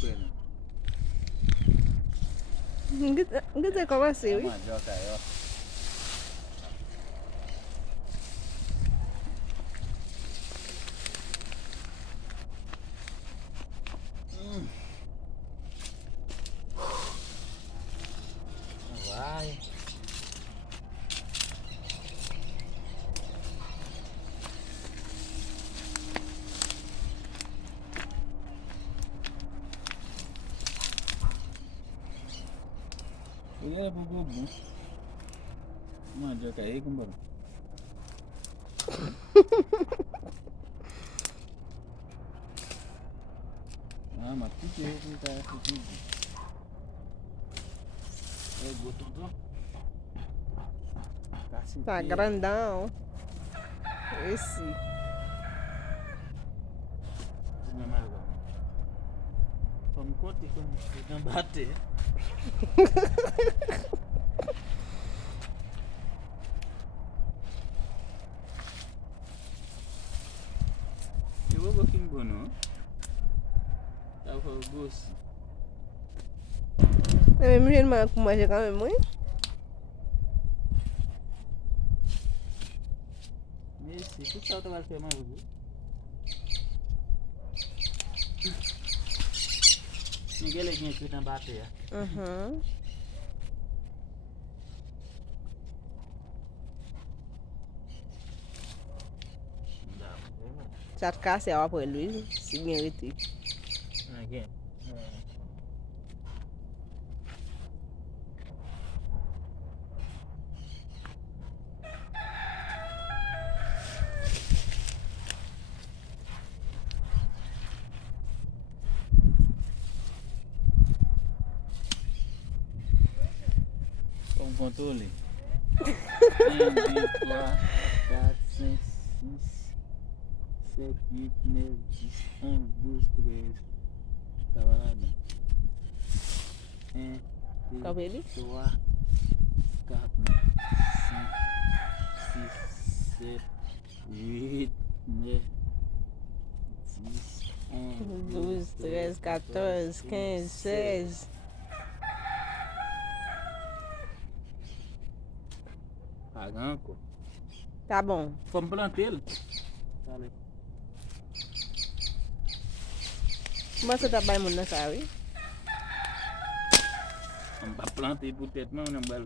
pena. Kita commencé, oui. Mas joga aí, ó. Vai. Ini bubu. Mas joga aí, kembali. Ah, mas que eu vou dar esse vídeo. É gostoso. Tá grandão. Esse. Não mais agora. Só me conte como se não bater. Eu vou aqui em Bono. Tá com o gosto. É mesmo jeito mais com mais jogar mesmo, hein? Esse, tu sabe trabalhar com mais o ninguém leguinha aqui na bater. Uhum. Não dá. Já casse a para Luiz, se bien arrêté. Aqui. Com controle. 1, 2, 3, 4, 5, 6, 7, 8, 9, 10, 11, 12, 13. Tava lá, né? 1, 2, Calma ele. 3, 4, 5, 6, 7, 8, 9, 10, 11, 12, 13, 14, 15, 16. Paganco. Tá bom. Vamos plantar. Falei. Mas você trabalha muito nessa área? Vamos pra planta e botar mão na bola.